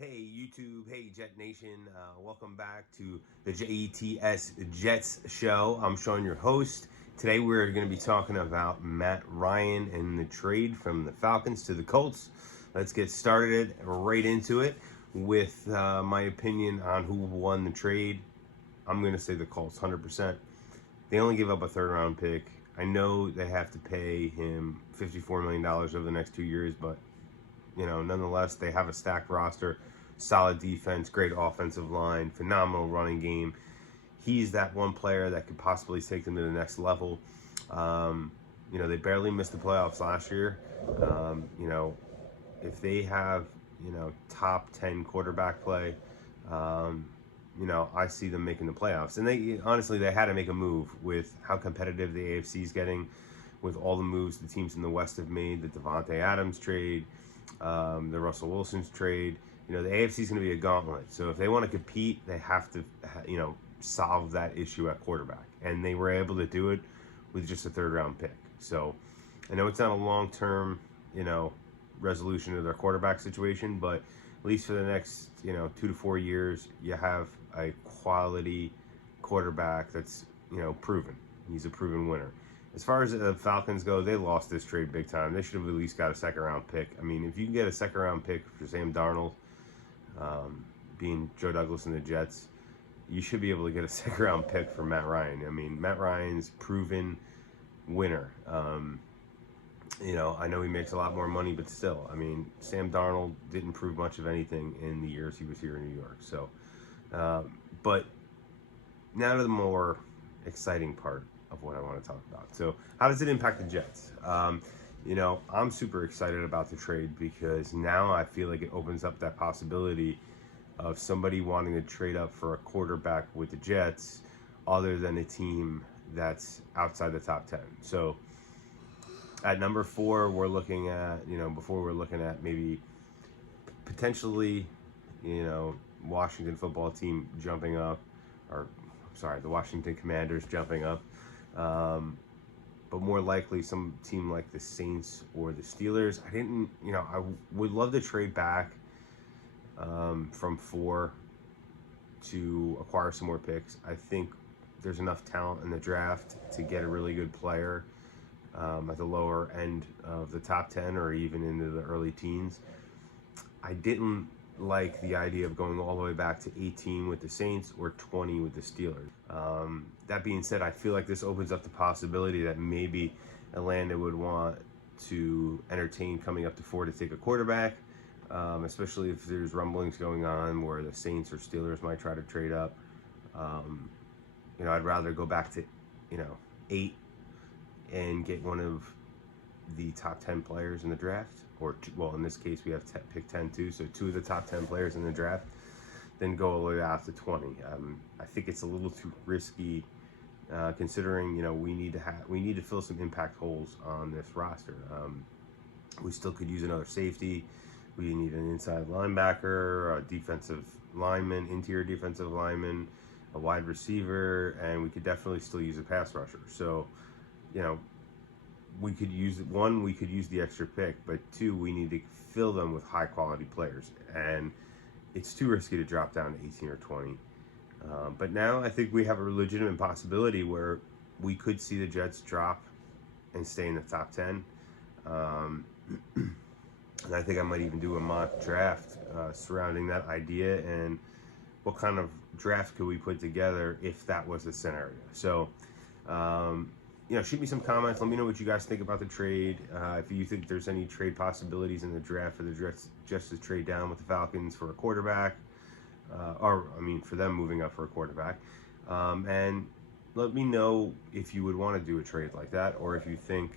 Hey YouTube, hey Jet Nation, welcome back to the JETS Jets show. I'm Sean, your host. Today we're going to be talking about Matt Ryan and the trade from the Falcons to the Colts. Let's get started right into it with my opinion on who won the trade. I'm going to say the Colts, 100%. They only gave up a third round pick. I know they have to pay him $54 million over the next 2 years, but nonetheless, they have a stacked roster, solid defense, great offensive line, phenomenal running game. He's that one player that could possibly take them to the next level. They barely missed the playoffs last year. If they have, top 10 quarterback play, I see them making the playoffs. And they had to make a move with how competitive the AFC is getting, with all the moves the teams in the West have made, the Devontae Adams trade, the Russell Wilson's trade. The AFC is going to be a gauntlet. So if they want to compete, they have to, solve that issue at quarterback. And they were able to do it with just a third round pick. So I know it's not a long term, resolution of their quarterback situation, but at least for the next, 2 to 4 years, you have a quality quarterback that's, proven. He's a proven winner. As far as the Falcons go, they lost this trade big time. They should have at least got a second-round pick. I mean, if you can get a second-round pick for Sam Darnold, being Joe Douglas and the Jets, you should be able to get a second-round pick for Matt Ryan. I mean, Matt Ryan's proven winner. I know he makes a lot more money, but still, I mean, Sam Darnold didn't prove much of anything in the years he was here in New York. So, but now to the more exciting part of what I want to talk about. So how does it impact the Jets? I'm super excited about the trade because now I feel like it opens up that possibility of somebody wanting to trade up for a quarterback with the Jets other than a team that's outside the top 10. So at number 4, we're looking at, before we're looking at maybe potentially, Washington football team jumping up, the Washington Commanders jumping up. But more likely some team like the Saints or the Steelers. I would love to trade back from 4 to acquire some more picks. I think there's enough talent in the draft to get a really good player at the lower end of the top 10 or even into the early teens. I didn't like the idea of going all the way back to 18 with the Saints or 20 with the Steelers. That being said, I feel like this opens up the possibility that maybe Atlanta would want to entertain coming up to 4 to take a quarterback, especially if there's rumblings going on where the Saints or Steelers might try to trade up. I'd rather go back to, 8 and get one of the top 10 players in the draft, or in this case we have pick 10 too, so 2 of the top 10 players in the draft, then go all the way out to 20. I think it's a little too risky, considering we need to fill some impact holes on this roster. We still could use another safety. We need an inside linebacker, a defensive lineman, interior defensive lineman, a wide receiver, and we could definitely still use a pass rusher. So, we could use the extra pick, but 2, we need to fill them with high quality players, and it's too risky to drop down to 18 or 20. But now I think we have a legitimate possibility where we could see the Jets drop and stay in the top 10. And I think I might even do a mock draft surrounding that idea and what kind of draft could we put together if that was the scenario. So, shoot me some comments. Let me know what you guys think about the trade. If you think there's any trade possibilities in the draft for the Jets to trade down with the Falcons for a quarterback, for them moving up for a quarterback. And let me know if you would want to do a trade like that, or if you think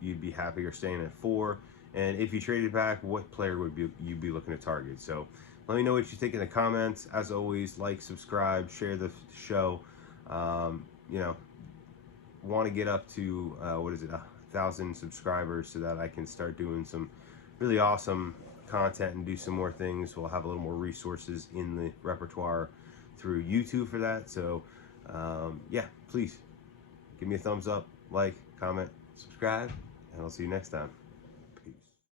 you'd be happier staying at 4. And if you traded back, what player would you be looking to target? So let me know what you think in the comments. As always, like, subscribe, share the show. Want to get up to 1,000 subscribers so that I can start doing some really awesome content and do some more things. We'll have a little more resources in the repertoire through YouTube for that. So please give me a thumbs up, like, comment, subscribe, and I'll see you next time.